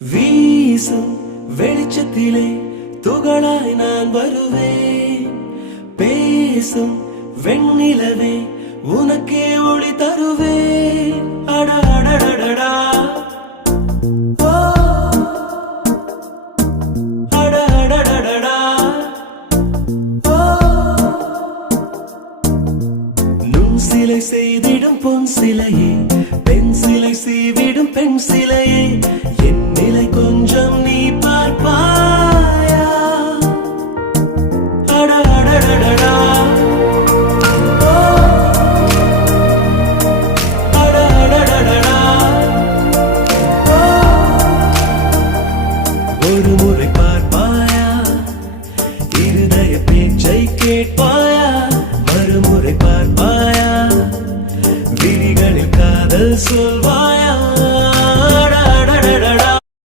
வீசும் வெளிச்சத்திலே துகளாய் நான் வருவேன். பேசும் வெண்ணிலவே உனக்கே ஒளி தருவேன். அட அடடடடா ஓ அட அடடடடா ஓ நுண் சிலை செய்திடும் பொன் சிலையே